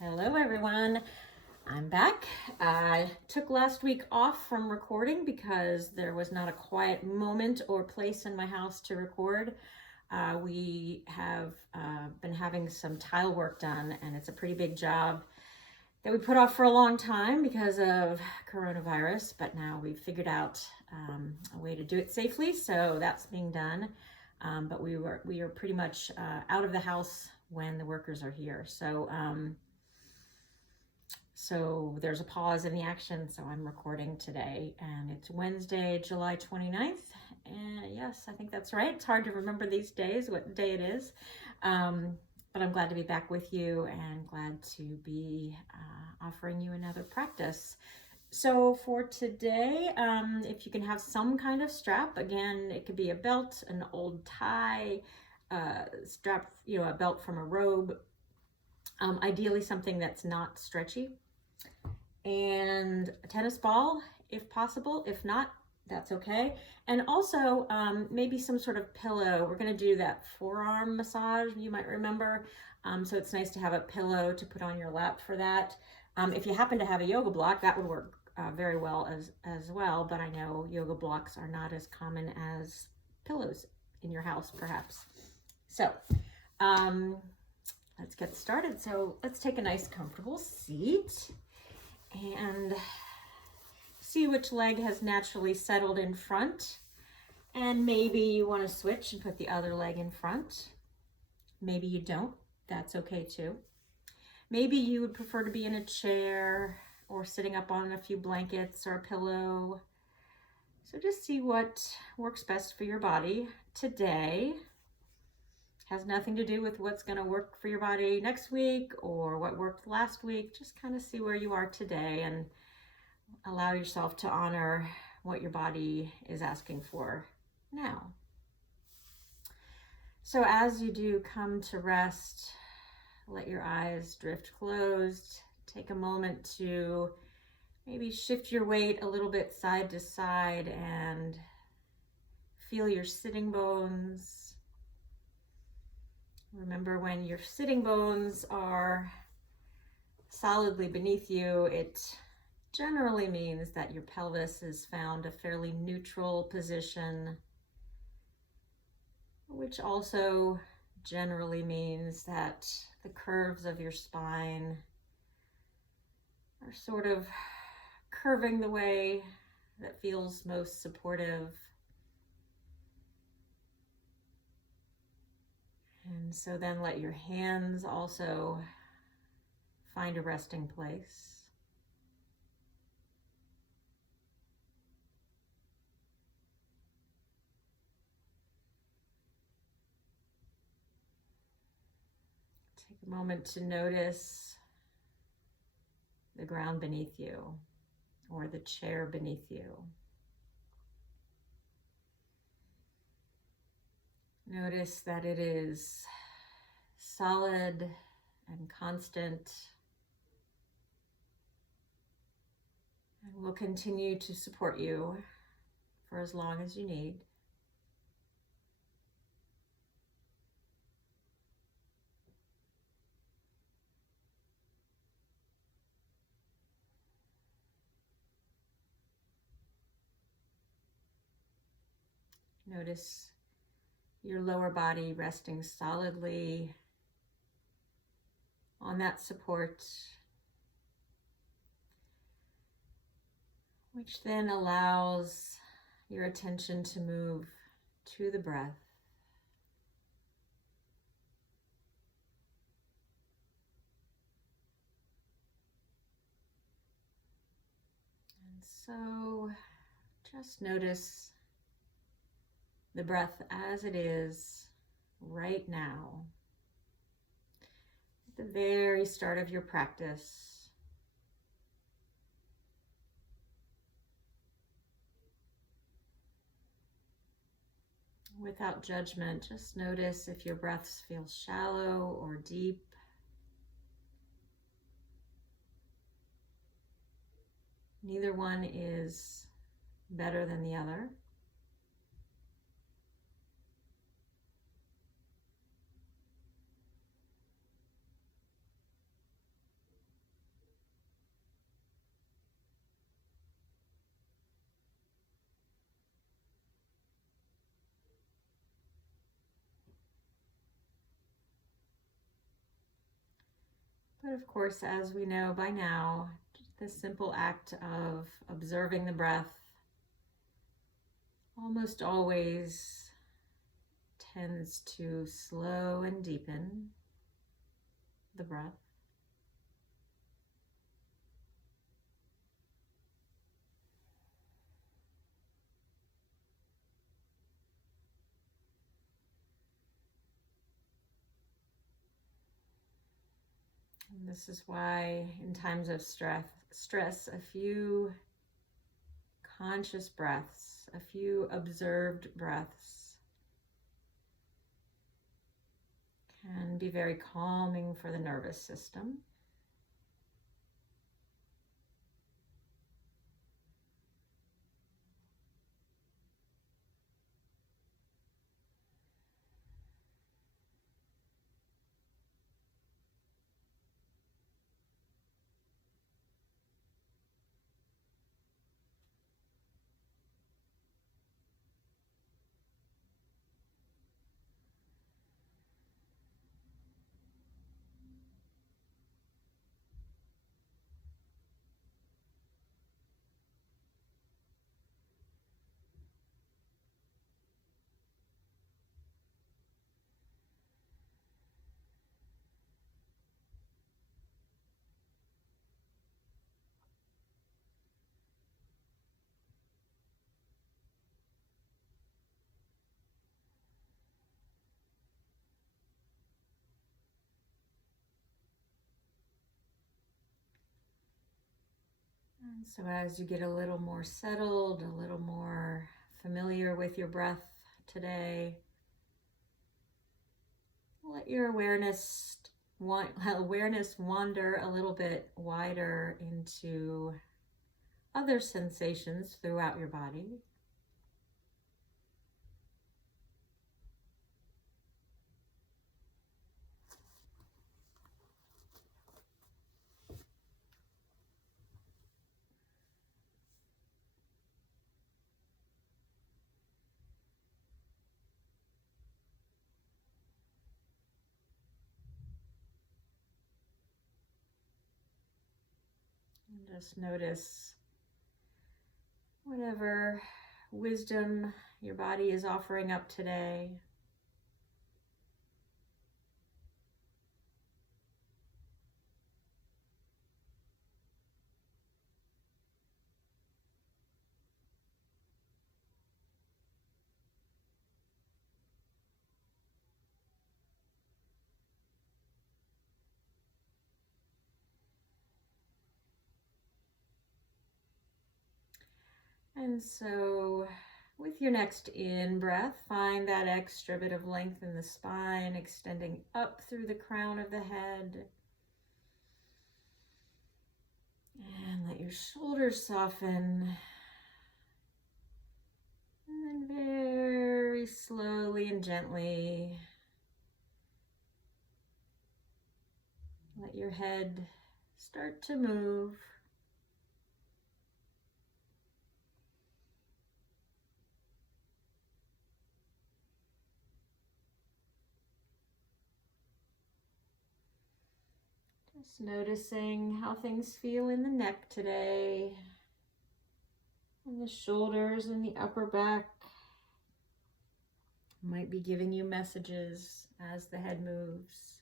Hello everyone, I'm back. I took last week off from recording because there was not a quiet moment or place in my house to record. We have been having some tile work done, and it's a pretty big job that we put off for a long time because of coronavirus, but now we've figured out a way to do it safely, so that's being done. But we are pretty much out of the house when the workers are here. So there's a pause in the action, so I'm recording today, and it's Wednesday, July 29th, and yes, I think that's right. It's hard to remember these days what day it is, but I'm glad to be back with you and glad to be offering you another practice. So for today, if you can have some kind of strap, again, it could be a belt, an old tie, strap, a belt from a robe, ideally something that's not stretchy, and a tennis ball if possible. If not, that's okay. And also maybe some sort of pillow. We're going to do that forearm massage, you might remember. So it's nice to have a pillow to put on your lap for that. If you happen to have a yoga block, that would work very well as well, but I know yoga blocks are not as common as pillows in your house, perhaps. So let's get started. So let's take a nice comfortable seat and see which leg has naturally settled in front. And maybe you want to switch and put the other leg in front. Maybe you don't. That's okay too. Maybe you would prefer to be in a chair or sitting up on a few blankets or a pillow. So just see what works best for your body today. Has nothing to do with what's going to work for your body next week or what worked last week. Just kind of see where you are today and allow yourself to honor what your body is asking for now. So as you do come to rest, let your eyes drift closed. Take a moment to maybe shift your weight a little bit side to side and feel your sitting bones. Remember, when your sitting bones are solidly beneath you, it generally means that your pelvis has found a fairly neutral position, which also generally means that the curves of your spine are sort of curving the way that feels most supportive. And so then let your hands also find a resting place. Take a moment to notice the ground beneath you or the chair beneath you. Notice that it is solid and constant, and will continue to support you for as long as you need. Notice your lower body resting solidly on that support, which then allows your attention to move to the breath. And so just notice the breath as it is right now, at the very start of your practice. Without judgment, just notice if your breaths feel shallow or deep. Neither one is better than the other. But of course, as we know by now, just the simple act of observing the breath almost always tends to slow and deepen the breath. And this is why in times of stress, a few conscious breaths, a few observed breaths can be very calming for the nervous system. And so as you get a little more settled, a little more familiar with your breath today, let your awareness wander a little bit wider into other sensations throughout your body. And just notice whatever wisdom your body is offering up today. And so with your next in-breath, find that extra bit of length in the spine, extending up through the crown of the head. And let your shoulders soften. And then very slowly and gently, let your head start to move. Just noticing how things feel in the neck today, and the shoulders and the upper back might be giving you messages as the head moves.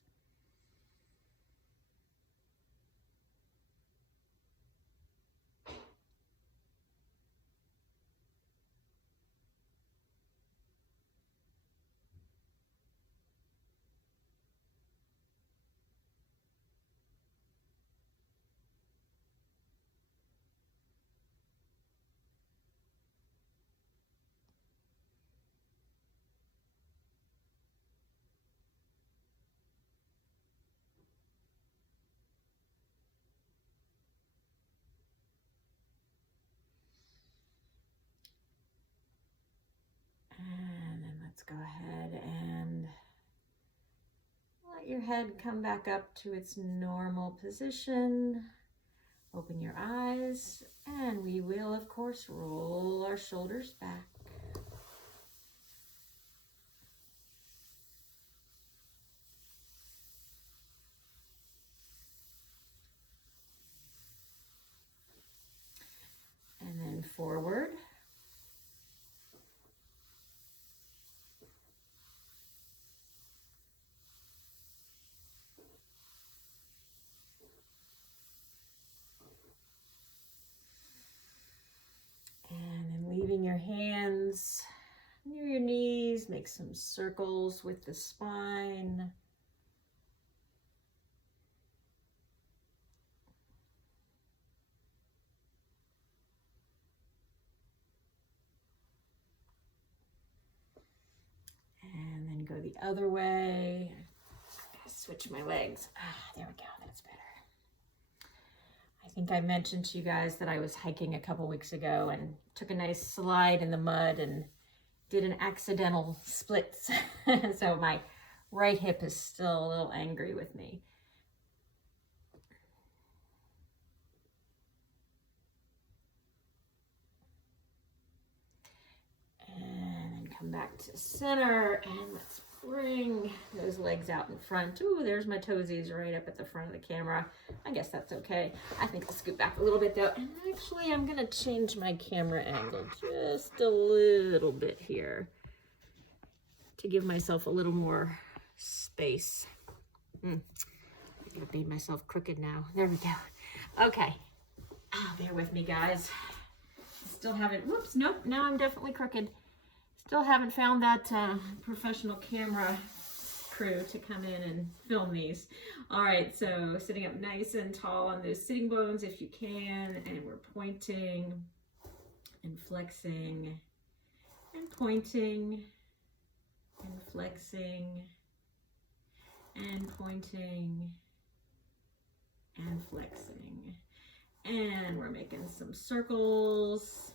And then let's go ahead and let your head come back up to its normal position. Open your eyes, and we will, of course, roll our shoulders back. hands near your knees, make some circles with the spine. And then go the other way. Switch my legs. There we go, that's better. I think I mentioned to you guys that I was hiking a couple weeks ago and took a nice slide in the mud and did an accidental splits. So my right hip is still a little angry with me. And come back to center, and let's bring those legs out in front. Ooh, there's my toesies right up at the front of the camera. I guess that's okay. I think I'll scoot back a little bit though. And actually, I'm gonna change my camera angle just a little bit here to give myself a little more space. I think I've made myself crooked now. There we go. Okay. Bear with me, guys. Still haven't, whoops, nope, now I'm definitely crooked. Still haven't found that professional camera crew to come in and film these. All right, so sitting up nice and tall on those sitting bones if you can, and we're pointing and flexing and pointing and flexing and pointing and flexing. And we're making some circles.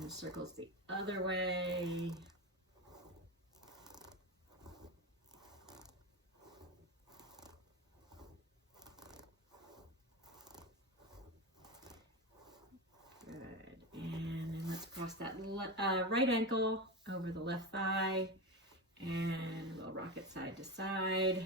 And circles the other way. Good. And then let's cross that right ankle over the left thigh, and we'll rock it side to side.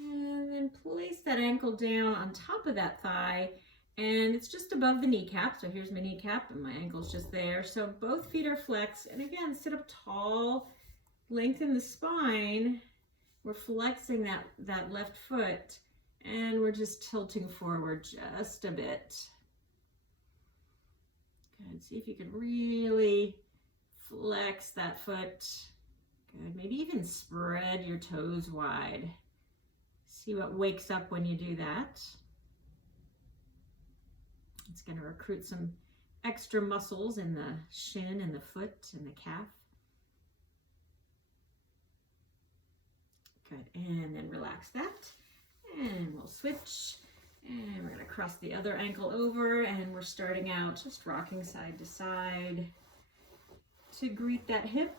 And then place that ankle down on top of that thigh, and it's just above the kneecap. So here's my kneecap and my ankle's just there. So both feet are flexed. And again, sit up tall, lengthen the spine. We're flexing that left foot, and we're just tilting forward just a bit. Good, see if you can really flex that foot. Good, maybe even spread your toes wide. See what wakes up when you do that. It's going to recruit some extra muscles in the shin and the foot and the calf. Good, and then relax that. And we'll switch. And we're going to cross the other ankle over, and we're starting out just rocking side to side to greet that hip.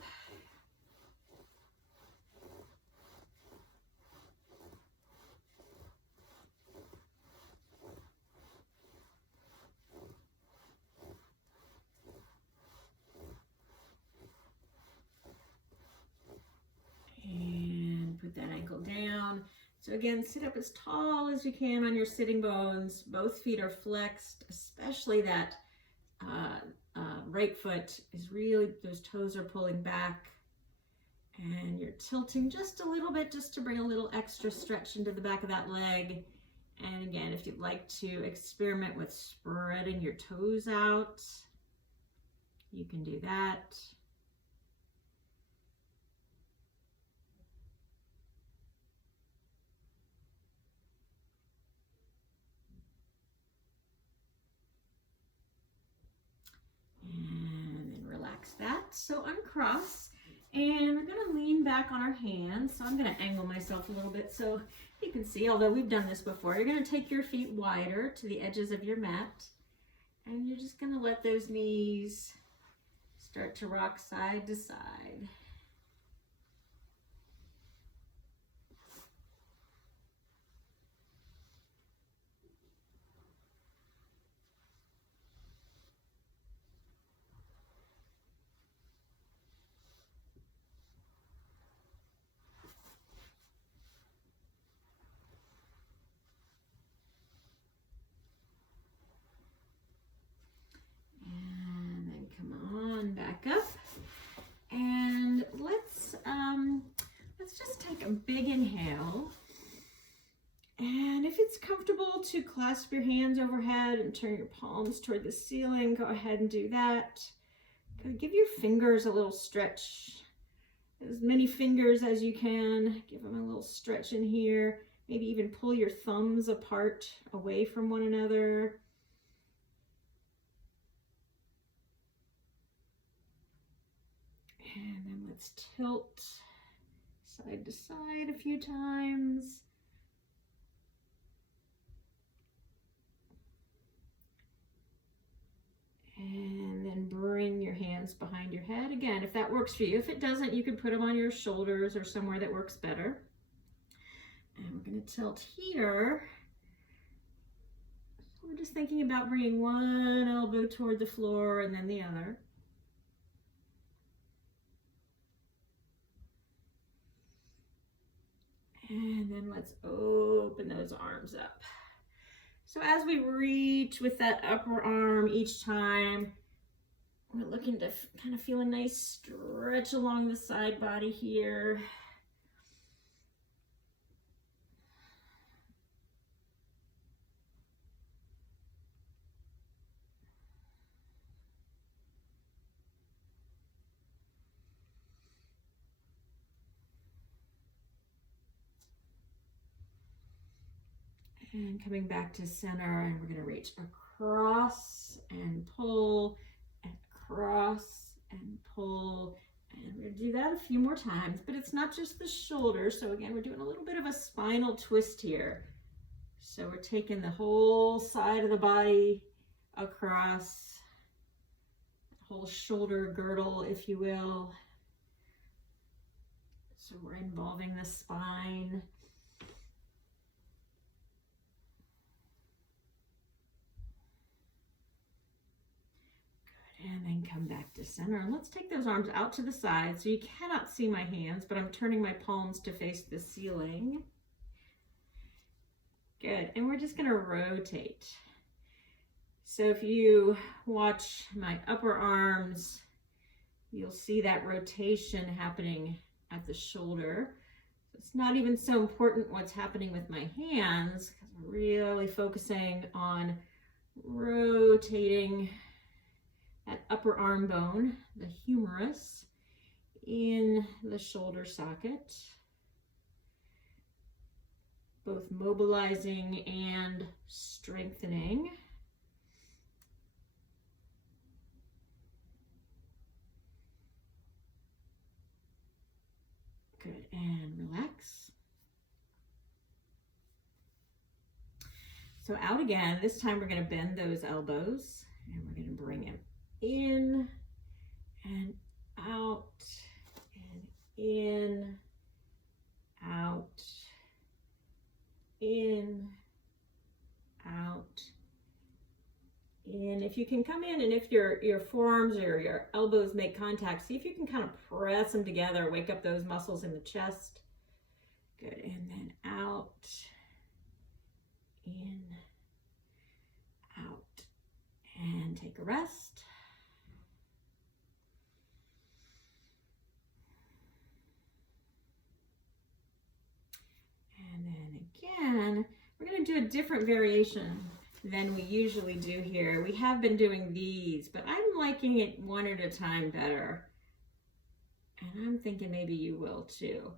Put that ankle down. So again, sit up as tall as you can on your sitting bones. Both feet are flexed, especially that right foot is really, those toes are pulling back. And you're tilting just a little bit just to bring a little extra stretch into the back of that leg. And again, if you'd like to experiment with spreading your toes out, you can do that. And then relax that. So uncross, and we're going to lean back on our hands. So I'm going to angle myself a little bit so you can see, although we've done this before. You're going to take your feet wider to the edges of your mat, and you're just going to let those knees start to rock side to side. a big inhale. And if it's comfortable to clasp your hands overhead and turn your palms toward the ceiling, go ahead and do that. Give your fingers a little stretch. As many fingers as you can. Give them a little stretch in here. Maybe even pull your thumbs apart, away from one another. And then let's tilt side to side a few times. And then bring your hands behind your head. Again, if that works for you. If it doesn't, you can put them on your shoulders or somewhere that works better. And we're going to tilt here. So we're just thinking about bringing one elbow toward the floor and then the other. And then let's open those arms up. So as we reach with that upper arm each time, we're looking to kind of feel a nice stretch along the side body here. And coming back to center, and we're going to reach across and pull, and across and pull. And we're going to do that a few more times, but it's not just the shoulder. So again, we're doing a little bit of a spinal twist here. So we're taking the whole side of the body across, the whole shoulder girdle, if you will. So we're involving the spine. And then come back to center. And let's take those arms out to the side. So you cannot see my hands, but I'm turning my palms to face the ceiling. Good. And we're just going to rotate. So if you watch my upper arms, you'll see that rotation happening at the shoulder. It's not even so important what's happening with my hands, because I'm really focusing on rotating that upper arm bone, the humerus, in the shoulder socket, both mobilizing and strengthening. Good, and relax. So out again. This time we're going to bend those elbows, and we're going to bring them in and out, and in, out, in, out, in. If you can come in, and if your forearms or your elbows make contact, see if you can kind of press them together, wake up those muscles in the chest. Good, and then out, in, out, and take a rest. And then again, we're going to do a different variation than we usually do here. We have been doing these, but I'm liking it one at a time better. And I'm thinking maybe you will too.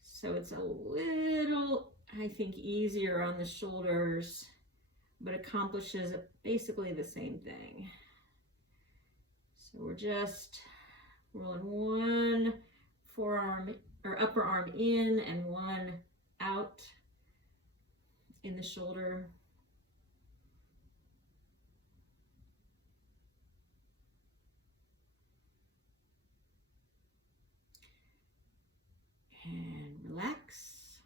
So it's a little, I think, easier on the shoulders, but accomplishes basically the same thing. So we're just rolling one forearm or upper arm in and one out in the shoulder. And relax.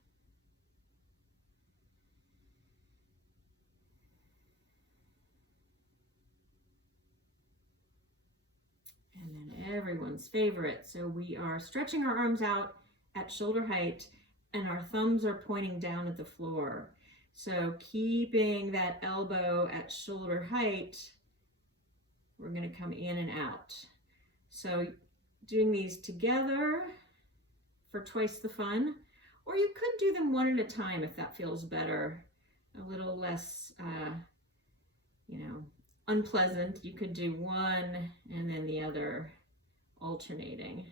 And then everyone's favorite. So we are stretching our arms out at shoulder height, and our thumbs are pointing down at the floor. So keeping that elbow at shoulder height, we're going to come in and out. So doing these together for twice the fun, or you could do them one at a time if that feels better, a little less, unpleasant. You could do one and then the other alternating.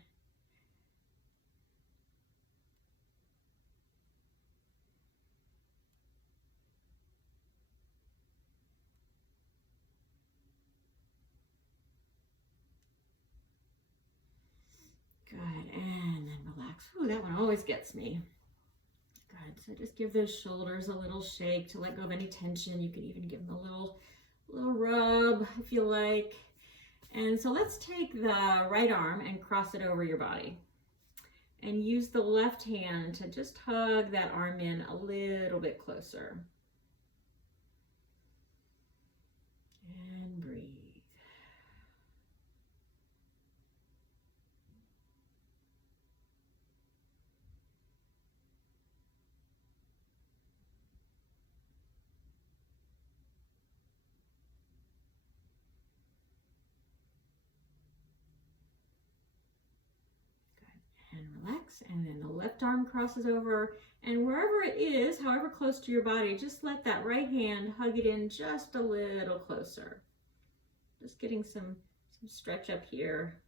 Good, and then relax. Ooh, that one always gets me. Good, so just give those shoulders a little shake to let go of any tension. You can even give them a little rub if you like. And so let's take the right arm and cross it over your body. And use the left hand to just hug that arm in a little bit closer. And breathe. And relax, and then the left arm crosses over, and wherever it is, however close to your body, just let that right hand hug it in just a little closer. Just getting some stretch up here.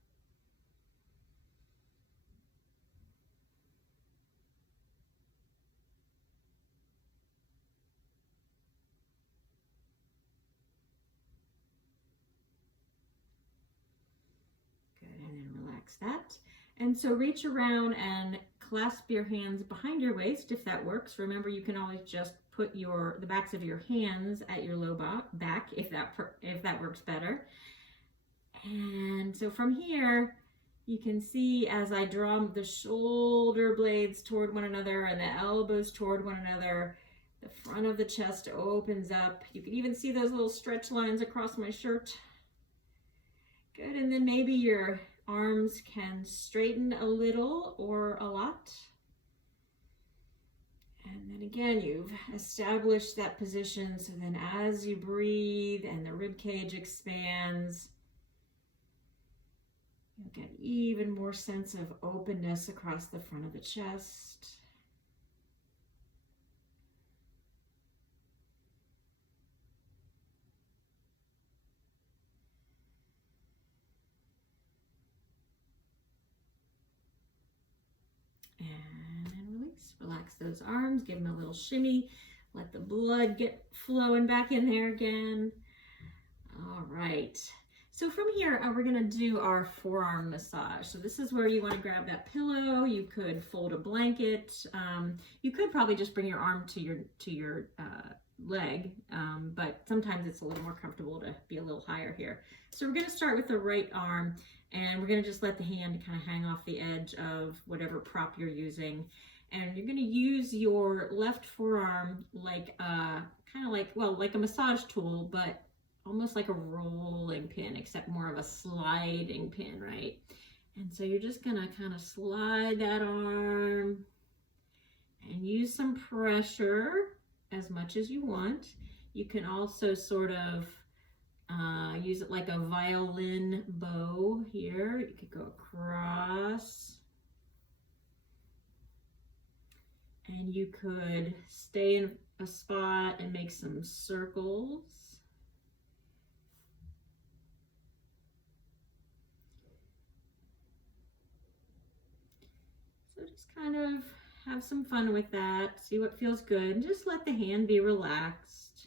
Good, and then relax that. And so reach around and clasp your hands behind your waist if that works. Remember, you can always just put the backs of your hands at your low back if that works better. And so from here, you can see as I draw the shoulder blades toward one another and the elbows toward one another, the front of the chest opens up. You can even see those little stretch lines across my shirt. Good, and then maybe your arms can straighten a little or a lot. And then again, you've established that position. So then as you breathe and the rib cage expands, you'll get even more sense of openness across the front of the chest. And release. Relax those arms, give them a little shimmy. Let the blood get flowing back in there again. All right. So from here, we're gonna do our forearm massage. So this is where you wanna grab that pillow. You could fold a blanket. You could probably just bring your arm to your leg, but sometimes it's a little more comfortable to be a little higher here. So we're gonna start with the right arm, and we're gonna just let the hand kind of hang off the edge of whatever prop you're using. And you're gonna use your left forearm like like a massage tool, but almost like a rolling pin, except more of a sliding pin, right? And so you're just gonna kind of slide that arm and use some pressure as much as you want. You can also sort of use it like a violin bow here. You could go across. And you could stay in a spot and make some circles. So just kind of have some fun with that. See what feels good. And just let the hand be relaxed.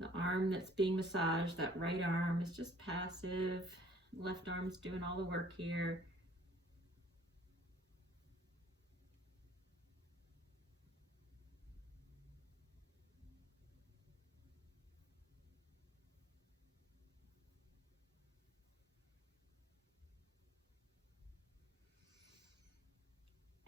The arm that's being massaged, that right arm, is just passive. Left arm's doing all the work here.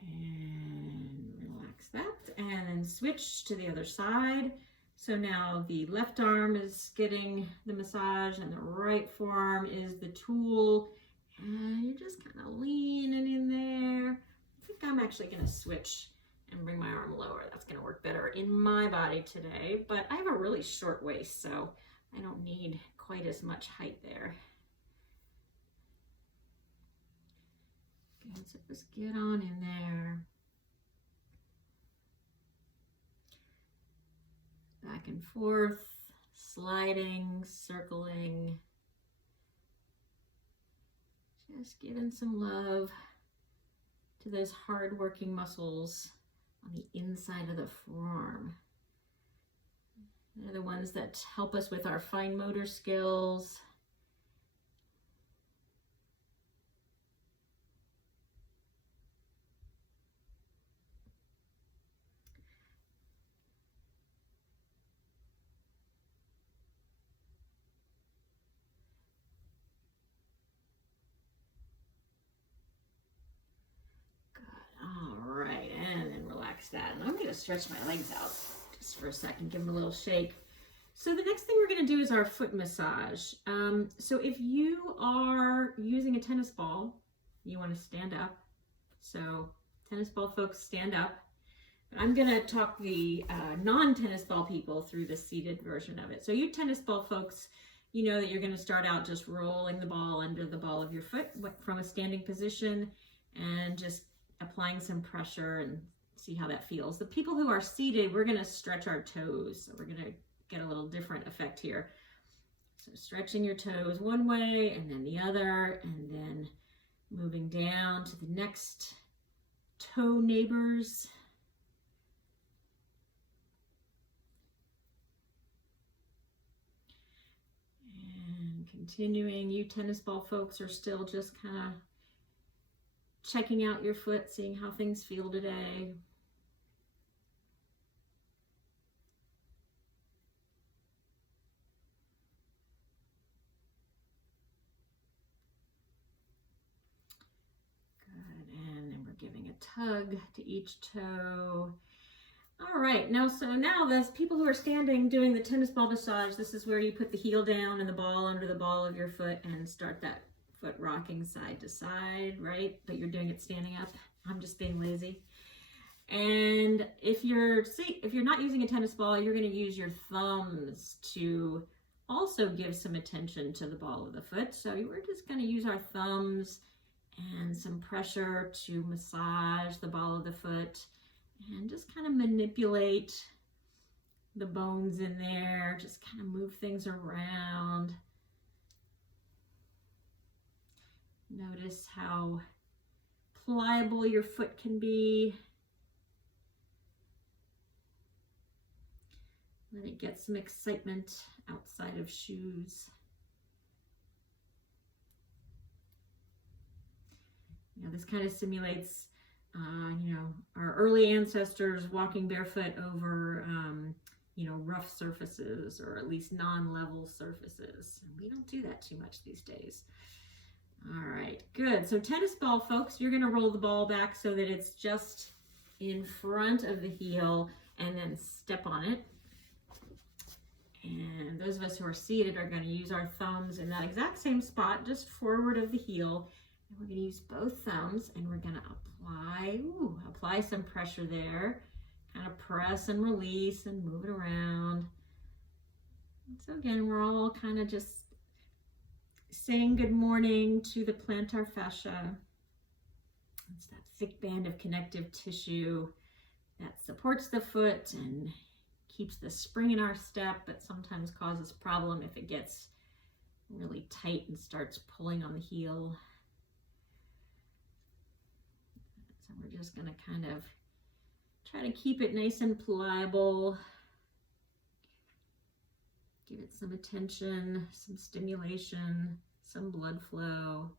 And relax that, and then switch to the other side. So now the left arm is getting the massage and the right forearm is the tool. And you're just kind of leaning in there. I think I'm actually going to switch and bring my arm lower. That's going to work better in my body today. But I have a really short waist, so I don't need quite as much height there. And so just get on in there. Back and forth, sliding, circling. Just giving some love to those hard-working muscles on the inside of the forearm. They're the ones that help us with our fine motor skills. All right, and then relax that. And I'm going to stretch my legs out just for a second, give them a little shake. So the next thing we're going to do is our foot massage. So if you are using a tennis ball, you want to stand up. So tennis ball folks, stand up. I'm going to talk the non-tennis ball people through the seated version of it. So you tennis ball folks, you know that you're going to start out just rolling the ball under the ball of your foot from a standing position and just applying some pressure and see how that feels. The people who are seated, we're going to stretch our toes. So we're going to get a little different effect here. So stretching your toes one way and then the other, and then moving down to the next toe neighbors. And continuing, you tennis ball folks are still just kind of checking out your foot, seeing how things feel today. Good, and then we're giving a tug to each toe. All right, now those people who are standing doing the tennis ball massage, this is where you put the heel down and the ball under the ball of your foot and start that foot rocking side to side, right? But you're doing it standing up. I'm just being lazy. And if you're not using a tennis ball, you're going to use your thumbs to also give some attention to the ball of the foot. So we're just going to use our thumbs and some pressure to massage the ball of the foot and just kind of manipulate the bones in there, just kind of move things around. Notice how pliable your foot can be. Let it get some excitement outside of shoes. You know, this kind of simulates, our early ancestors walking barefoot over, rough surfaces, or at least non-level surfaces. And we don't do that too much these days. All right, good. So tennis ball folks, you're gonna roll the ball back so that it's just in front of the heel and then step on it. And those of us who are seated are gonna use our thumbs in that exact same spot, just forward of the heel. And we're gonna use both thumbs and we're gonna apply some pressure there. Kind of press and release and move it around. And so again, we're all kind of just saying good morning to the plantar fascia. It's that thick band of connective tissue that supports the foot and keeps the spring in our step, but sometimes causes problem if it gets really tight and starts pulling on the heel. So we're just going to kind of try to keep it nice and pliable. Give it some attention, some stimulation, some blood flow.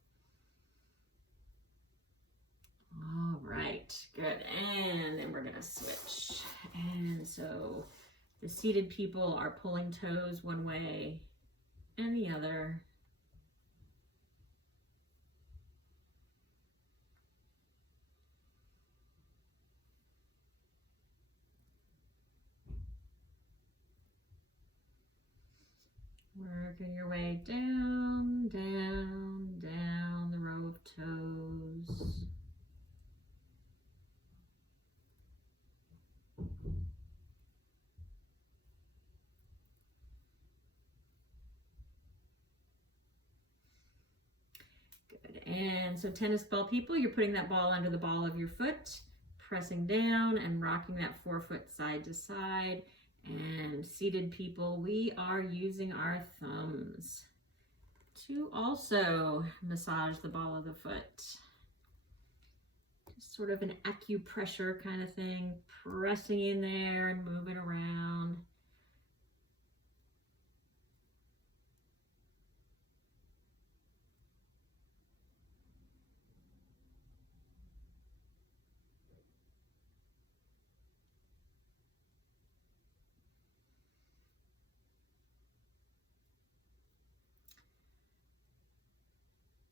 All right, good. And then we're gonna switch. And so the seated people are pulling toes one way and the other. Working your way down, down, down the row of toes. Good. Good. And so tennis ball people, you're putting that ball under the ball of your foot, pressing down and rocking that forefoot side to side. And seated people, we are using our thumbs to also massage the ball of the foot. Just sort of an acupressure kind of thing, pressing in there and moving around.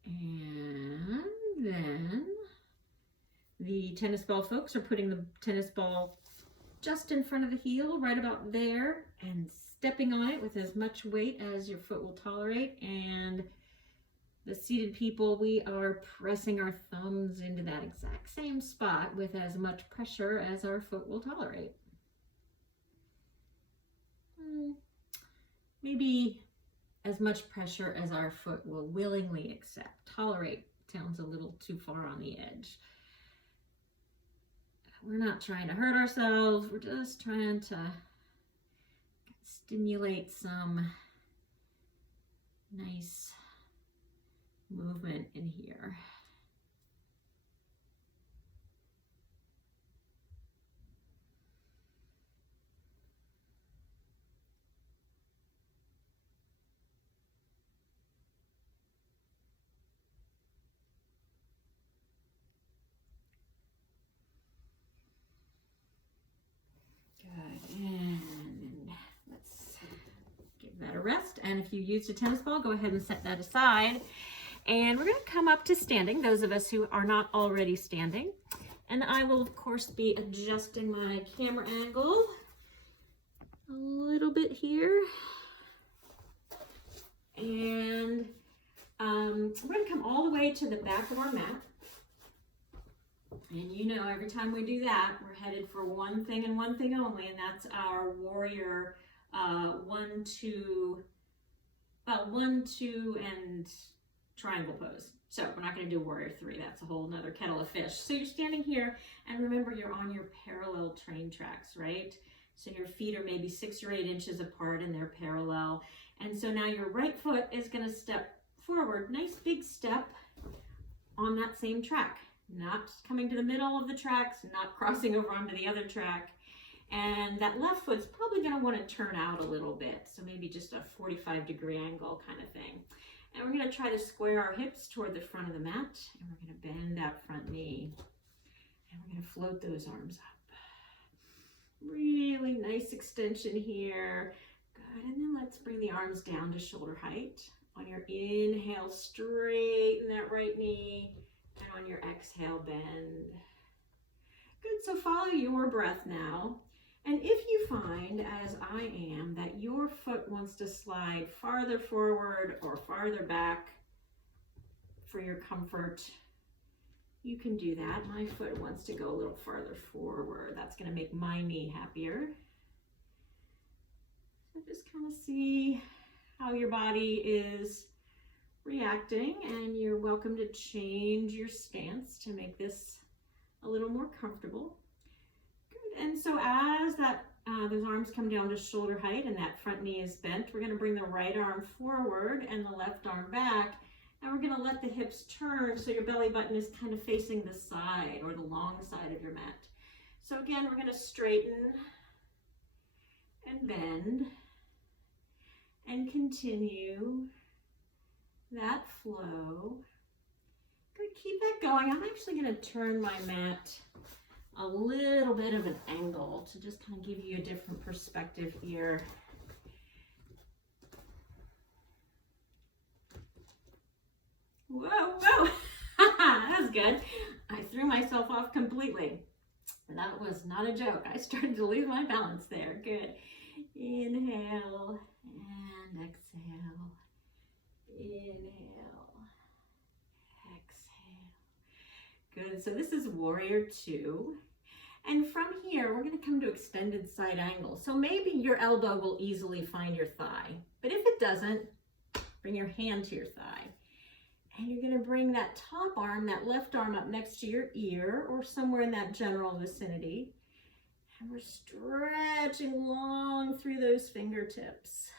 And then the tennis ball folks are putting the tennis ball just in front of the heel, right about there, and stepping on it with as much weight as your foot will tolerate. And the seated people, we are pressing our thumbs into that exact same spot with as much pressure as our foot will tolerate. Maybe as much pressure as our foot will willingly accept. Tolerate sounds a little too far on the edge. We're not trying to hurt ourselves. We're just trying to stimulate some nice movement in here. And let's give that a rest. And if you used a tennis ball, go ahead and set that aside. And we're going to come up to standing, those of us who are not already standing. And I will, of course, be adjusting my camera angle a little bit here. And we're going to come all the way to the back of our mat. And you know, every time we do that, we're headed for one thing and one thing only, and that's our warrior 1, 2, and triangle pose. So we're not going to do warrior 3. That's a whole nother kettle of fish. So you're standing here, and remember, you're on your parallel train tracks, right? So your feet are maybe 6 or 8 inches apart, and they're parallel. And so now your right foot is going to step forward. Nice big step on that same track. Not coming to the middle of the tracks, not crossing over onto the other track. And that left foot's probably going to want to turn out a little bit. So maybe just a 45-degree angle kind of thing. And we're going to try to square our hips toward the front of the mat. And we're going to bend that front knee. And we're going to float those arms up. Really nice extension here. Good. And then let's bring the arms down to shoulder height. On your inhale, straighten that right knee. And on your exhale, bend. Good, so follow your breath now. And if you find, as I am, that your foot wants to slide farther forward or farther back for your comfort, you can do that. My foot wants to go a little farther forward. That's going to make my knee happier. So just kind of see how your body is reacting, and you're welcome to change your stance to make this a little more comfortable. Good. And so as that those arms come down to shoulder height and that front knee is bent, we're going to bring the right arm forward and the left arm back, and we're going to let the hips turn so your belly button is kind of facing the side or the long side of your mat. So again, we're going to straighten and bend and continue that flow. Good, keep that going. I'm actually going to turn my mat a little bit of an angle to just kind of give you a different perspective here. Whoa, whoa, that was good. I threw myself off completely. That was not a joke. I started to lose my balance there. Good. Inhale and exhale. Inhale, exhale. Good, so this is warrior 2. And from here, we're going to come to extended side angle. So maybe your elbow will easily find your thigh, but if it doesn't, bring your hand to your thigh. And you're going to bring that top arm, that left arm up next to your ear or somewhere in that general vicinity. And we're stretching long through those fingertips.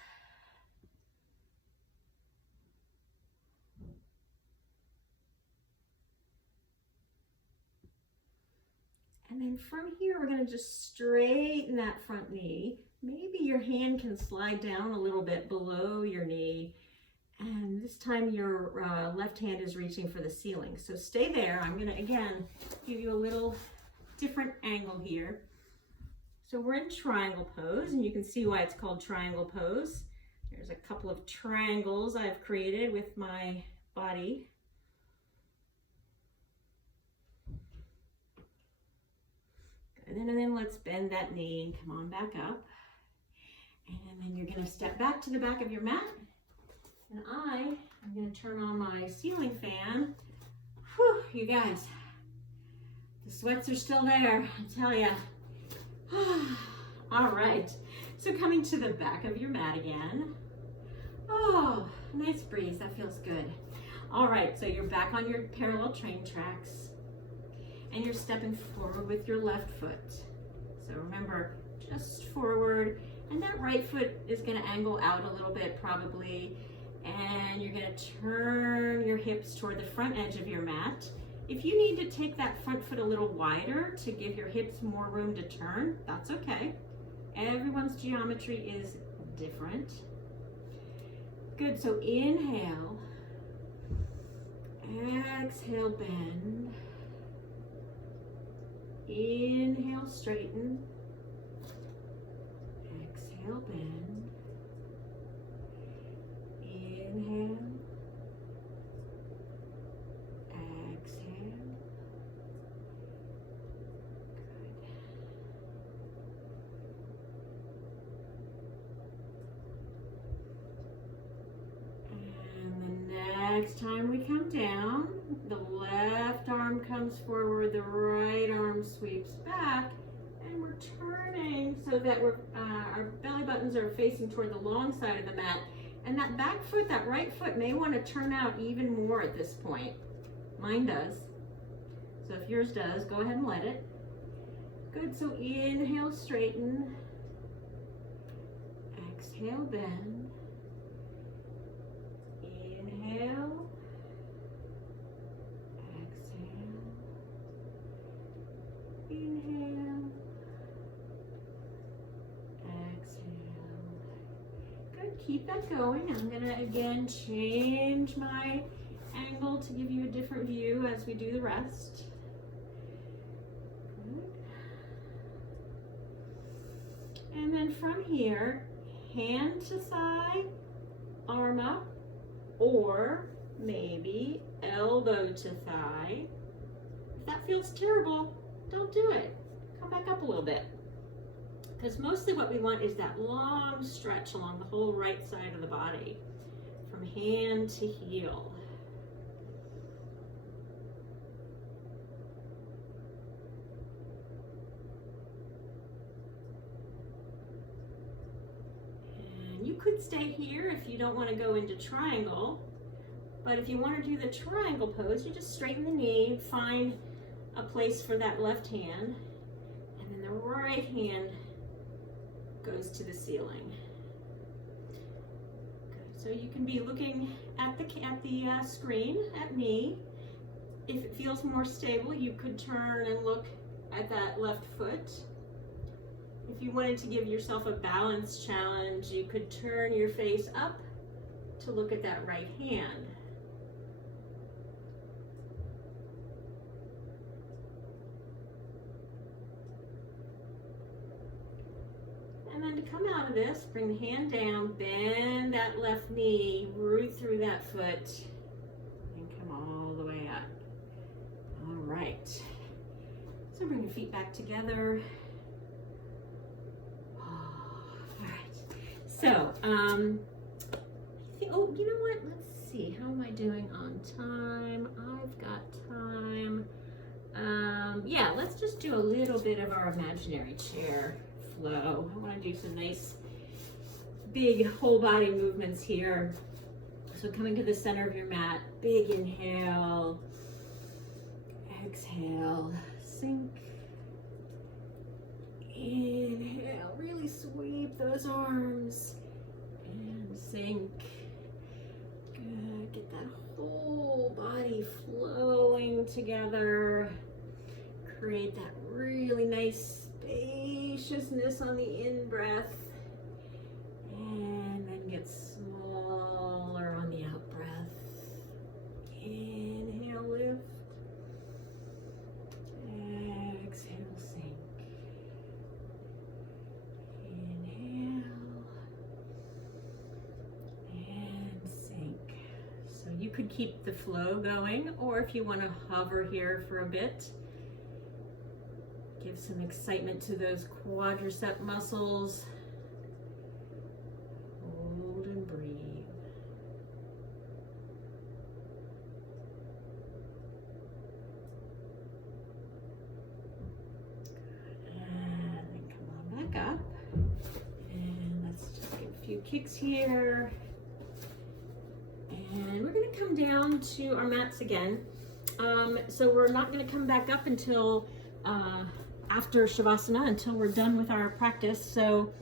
And then from here, we're going to just straighten that front knee. Maybe your hand can slide down a little bit below your knee. And this time your left hand is reaching for the ceiling. So stay there. I'm going to, again, give you a little different angle here. So we're in triangle pose, and you can see why it's called triangle pose. There's a couple of triangles I've created with my body. Good, and then let's bend that knee and come on back up. And then you're going to step back to the back of your mat. And I'm going to turn on my ceiling fan. Whew, you guys, the sweats are still there, I tell you. All right, so coming to the back of your mat again. Oh, nice breeze, that feels good. All right, so you're back on your parallel train tracks and you're stepping forward with your left foot. So remember, just forward, and that right foot is gonna angle out a little bit probably, and you're gonna turn your hips toward the front edge of your mat. If you need to take that front foot a little wider to give your hips more room to turn, that's okay. Everyone's geometry is different. Good, so inhale, exhale, bend. Inhale, straighten. Exhale, bend. Inhale. Exhale. Good. And the next time we come down, the left arm comes forward, the right arm sweeps back, and we're turning so that our belly buttons are facing toward the long side of the mat. And that back foot, that right foot may want to turn out even more at this point. Mine does. So if yours does, go ahead and let it. Good, so inhale, straighten. Exhale, bend. Inhale. Exhale. Inhale. Exhale. Good, keep that going. I'm gonna again change my angle to give you a different view as we do the rest. Good. And then from here, hand to side, arm up, or maybe elbow to thigh. If that feels terrible, don't do it. Come back up a little bit. Because mostly what we want is that long stretch along the whole right side of the body, from hand to heel. And you could stay here if you don't want to go into triangle, but if you want to do the triangle pose, you just straighten the knee, find a place for that left hand, and then the right hand goes to the ceiling. Good. So you can be looking at the screen at me. If it feels more stable, you could turn and look at that left foot. If you wanted to give yourself a balance challenge, you could turn your face up to look at that right hand. And then to come out of this, bring the hand down, bend that left knee, root through that foot, and come all the way up. All right. So bring your feet back together. All right. So, oh, you know what? Let's see. How am I doing on time? I've got time. Yeah, let's just do a little bit of our imaginary chair flow. I want to do some nice big whole body movements here. So So coming to the center of your mat, big inhale, exhale, sink, inhale, really sweep those arms, and sink. Good, get that whole body flowing together. Create that really nice spaciousness on the in-breath, and then get smaller on the out-breath. Inhale, lift. Exhale, sink. Inhale and sink. So you could keep the flow going, or if you want to hover here for a bit, give some excitement to those quadricep muscles. Hold and breathe. And then come on back up. And let's just give a few kicks here. And we're going to come down to our mats again. So we're not going to come back up until after Shavasana, until we're done with our practice. So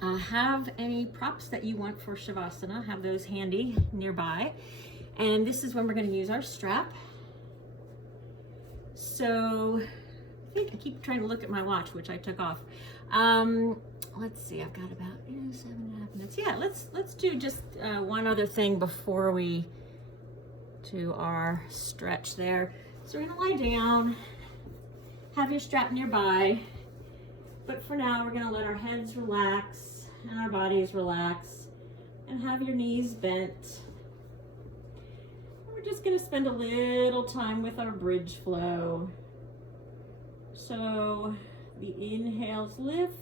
have any props that you want for Shavasana, have those handy nearby. And this is when we're going to use our strap. So I think I keep trying to look at my watch, which I took off. Let's see, I've got about 7.5 minutes. Yeah, let's do just one other thing before we do our stretch there. So we're going to lie down. Have your strap nearby, but for now we're going to let our heads relax and our bodies relax, and have your knees bent. And we're just going to spend a little time with our bridge flow. So the inhales lift,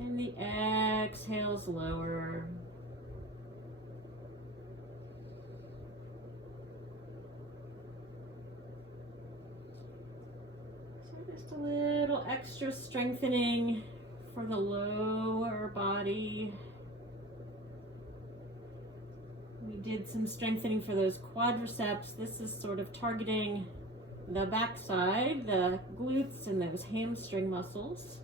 and the exhales lower. Just a little extra strengthening for the lower body. We did some strengthening for those quadriceps. This is sort of targeting the backside, the glutes, and those hamstring muscles.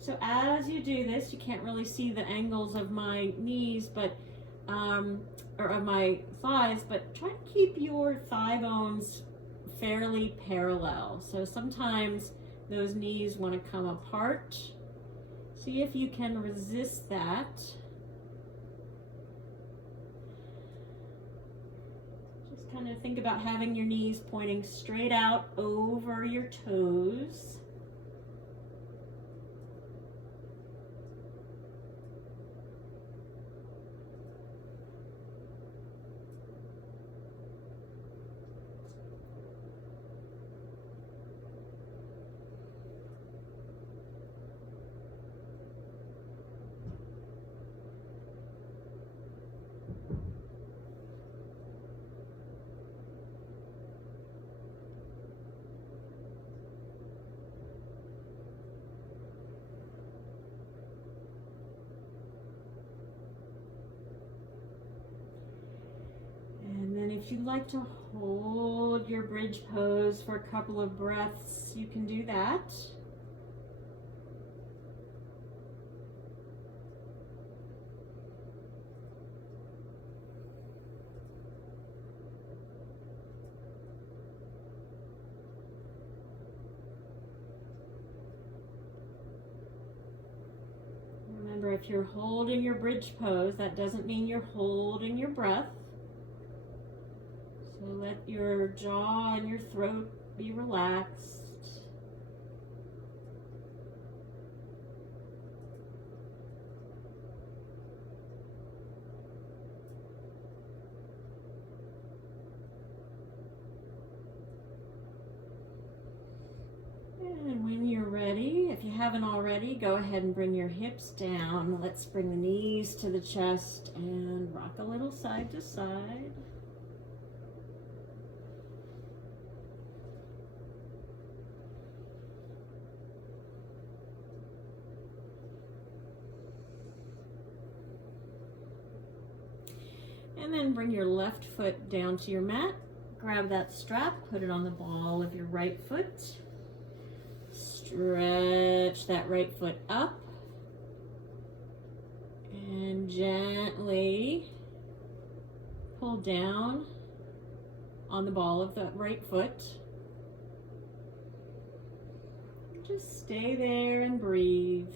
So as you do this, you can't really see the angles of my knees, but or of my thighs, but try to keep your thigh bones fairly parallel. So sometimes those knees want to come apart. See if you can resist that. Just kind of think about having your knees pointing straight out over your toes. If you'd like to hold your bridge pose for a couple of breaths, you can do that. Remember, if you're holding your bridge pose, that doesn't mean you're holding your breath. So let your jaw and your throat be relaxed. And when you're ready, if you haven't already, go ahead and bring your hips down. Let's bring the knees to the chest and rock a little side to side. And then bring your left foot down to your mat. Grab that strap, put it on the ball of your right foot. Stretch that right foot up. And gently pull down on the ball of the right foot. Just stay there and breathe.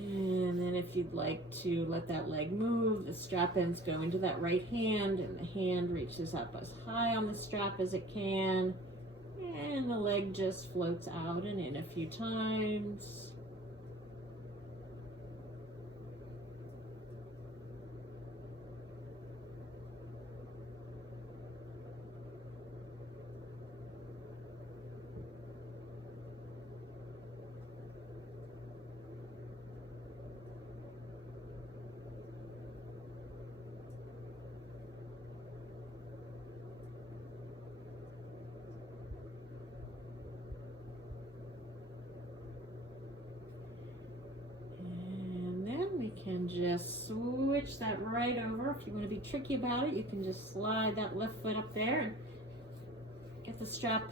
And then if you'd like to let that leg move, the strap ends go into that right hand, and the hand reaches up as high on the strap as it can, and the leg just floats out and in a few times. Can just switch that right over. If you want to be tricky about it, you can just slide that left foot up there and get the strap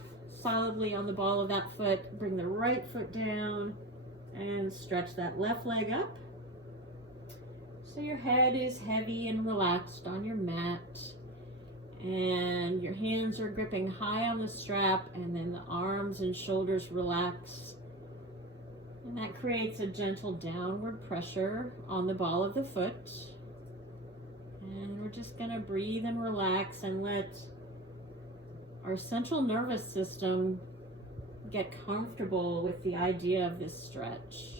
solidly on the ball of that foot. Bring the right foot down and stretch that left leg up. So your head is heavy and relaxed on your mat, and your hands are gripping high on the strap, and then the arms and shoulders relax. And that creates a gentle downward pressure on the ball of the foot. And we're just going to breathe and relax and let our central nervous system get comfortable with the idea of this stretch.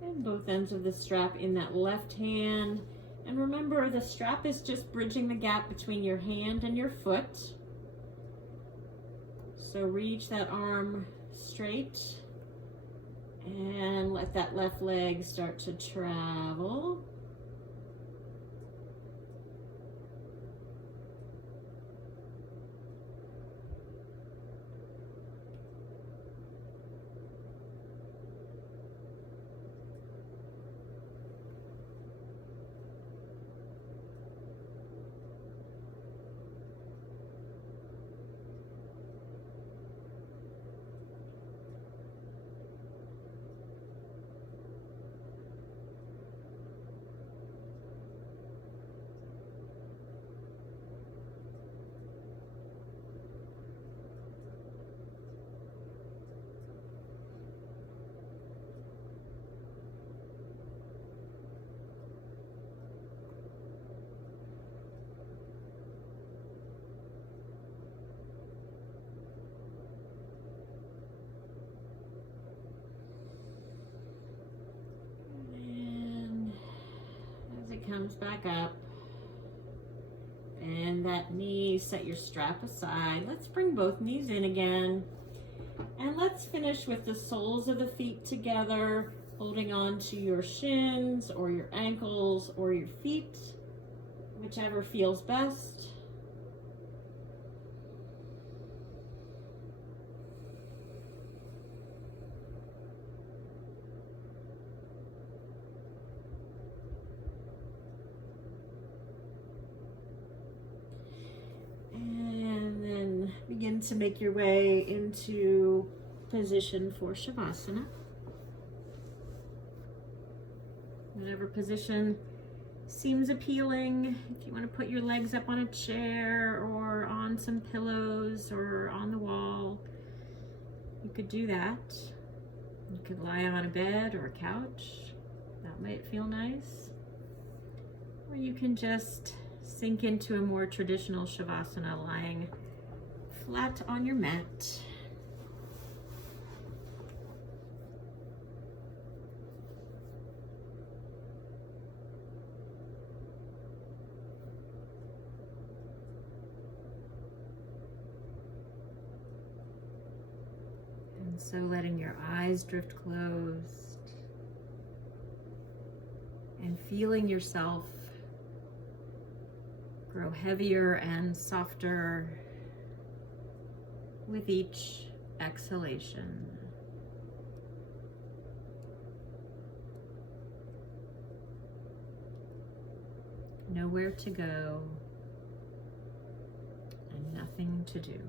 And both ends of the strap in that left hand. And remember, the strap is just bridging the gap between your hand and your foot. So reach that arm straight and let that left leg start to travel. Comes back up, and that knee, set your strap aside. Let's bring both knees in again, and let's finish with the soles of the feet together, holding on to your shins or your ankles or your feet, whichever feels best. to make your way into position for Shavasana. Whatever position seems appealing. If you want to put your legs up on a chair or on some pillows or on the wall, you could do that. You could lie on a bed or a couch. That might feel nice. Or you can just sink into a more traditional Shavasana, lying flat on your mat. And so letting your eyes drift closed and feeling yourself grow heavier and softer with each exhalation. Nowhere to go and nothing to do.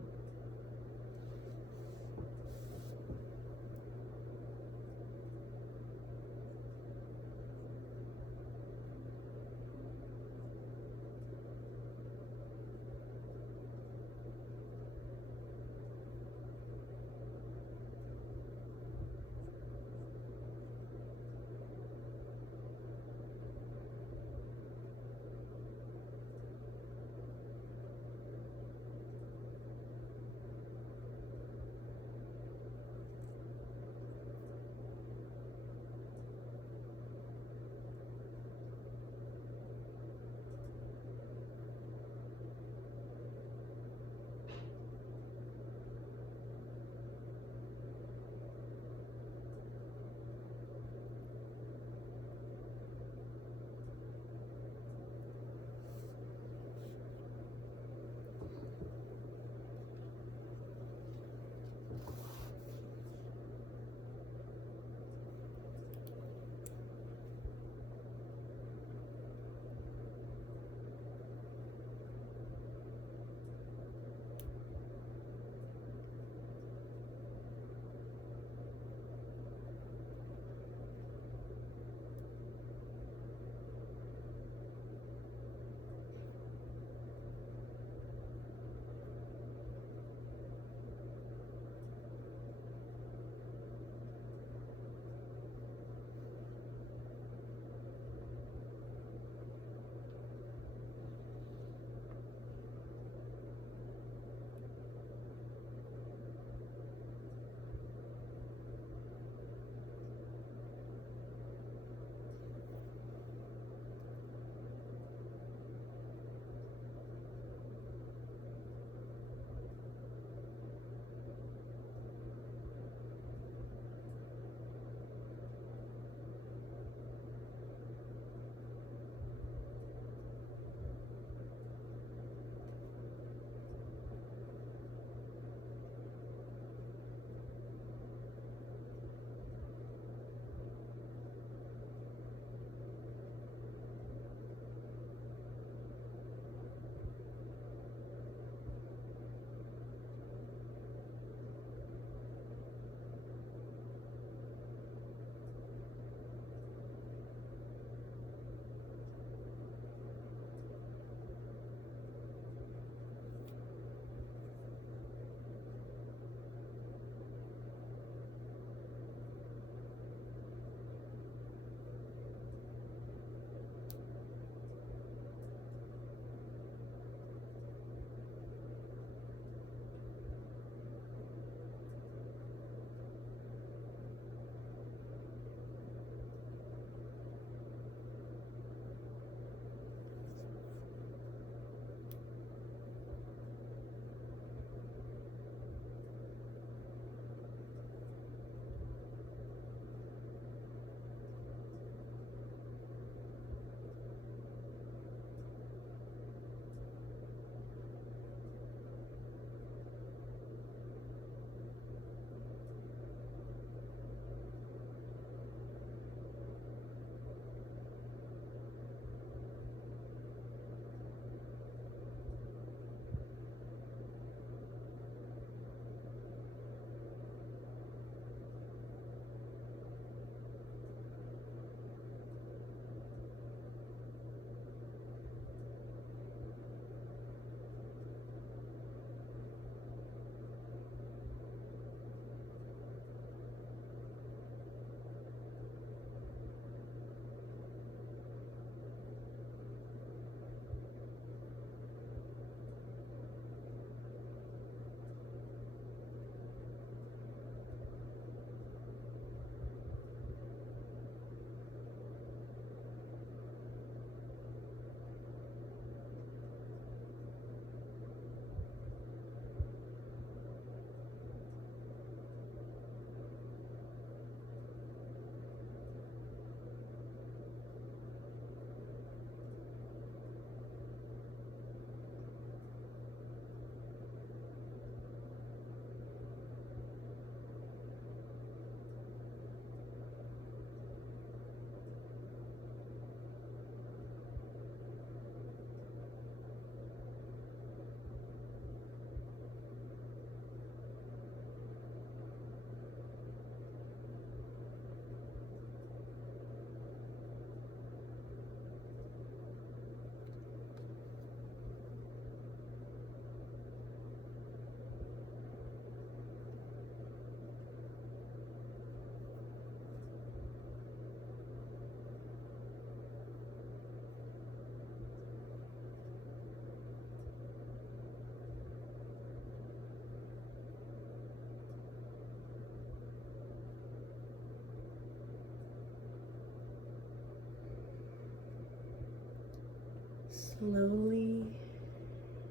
Slowly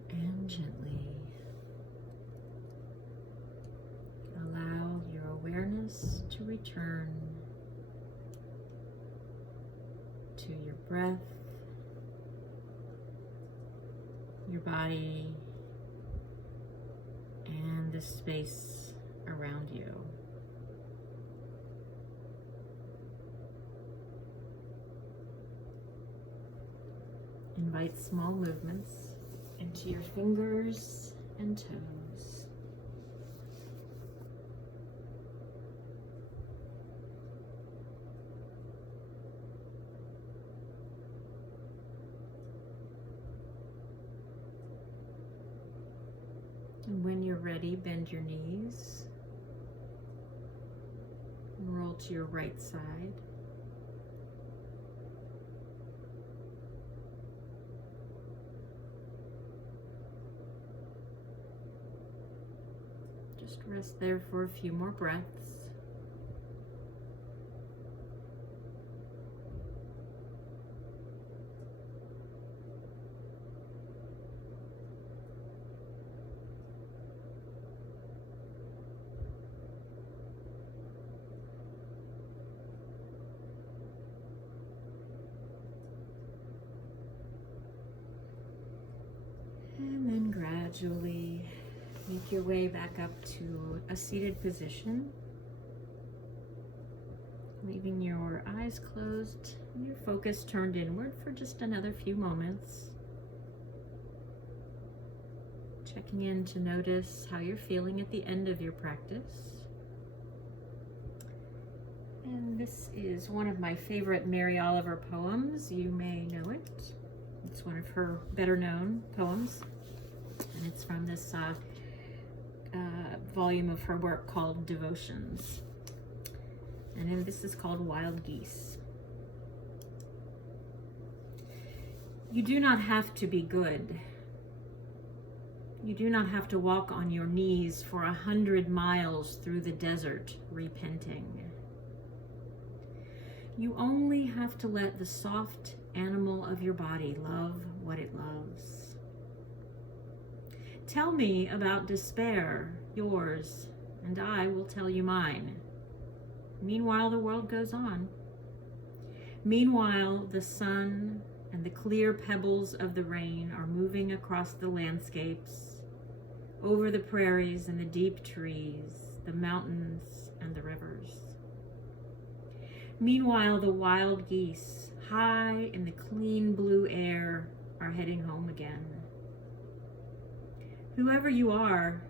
and gently allow your awareness to return to your breath, your body, and the space around you. Invite small movements into your fingers and toes. And when you're ready, bend your knees and roll to your right side. Just rest there for a few more breaths. And then gradually make your way back up to a seated position, leaving your eyes closed and your focus turned inward for just another few moments. Checking in to notice how you're feeling at the end of your practice. And this is one of my favorite Mary Oliver poems. You may know it. It's one of her better known poems. And it's from this volume of her work called Devotions. And then this is called Wild Geese. You do not have to be good. You do not have to walk on your knees for 100 miles through the desert repenting. You only have to let the soft animal of your body love what it loves. Tell me about despair, yours, and I will tell you mine. Meanwhile, the world goes on. Meanwhile, the sun and the clear pebbles of the rain are moving across the landscapes, over the prairies and the deep trees, the mountains and the rivers. Meanwhile, the wild geese, high in the clean blue air, are heading home again. Whoever you are,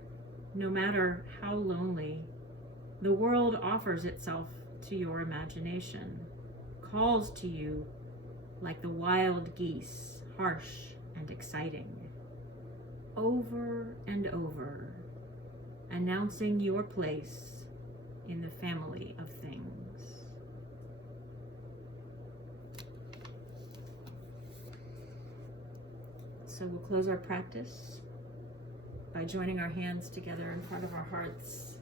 no matter how lonely, the world offers itself to your imagination, calls to you like the wild geese, harsh and exciting, over and over, announcing your place in the family of things. So we'll close our practice by joining our hands together in front of our hearts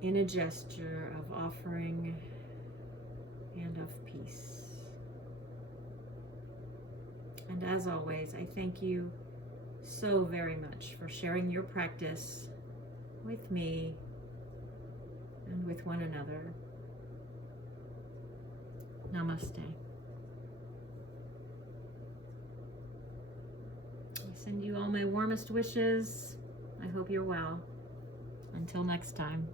in a gesture of offering and of peace. And as always, I thank you so very much for sharing your practice with me and with one another. Namaste. I send you all my warmest wishes. I hope you're well. Until next time.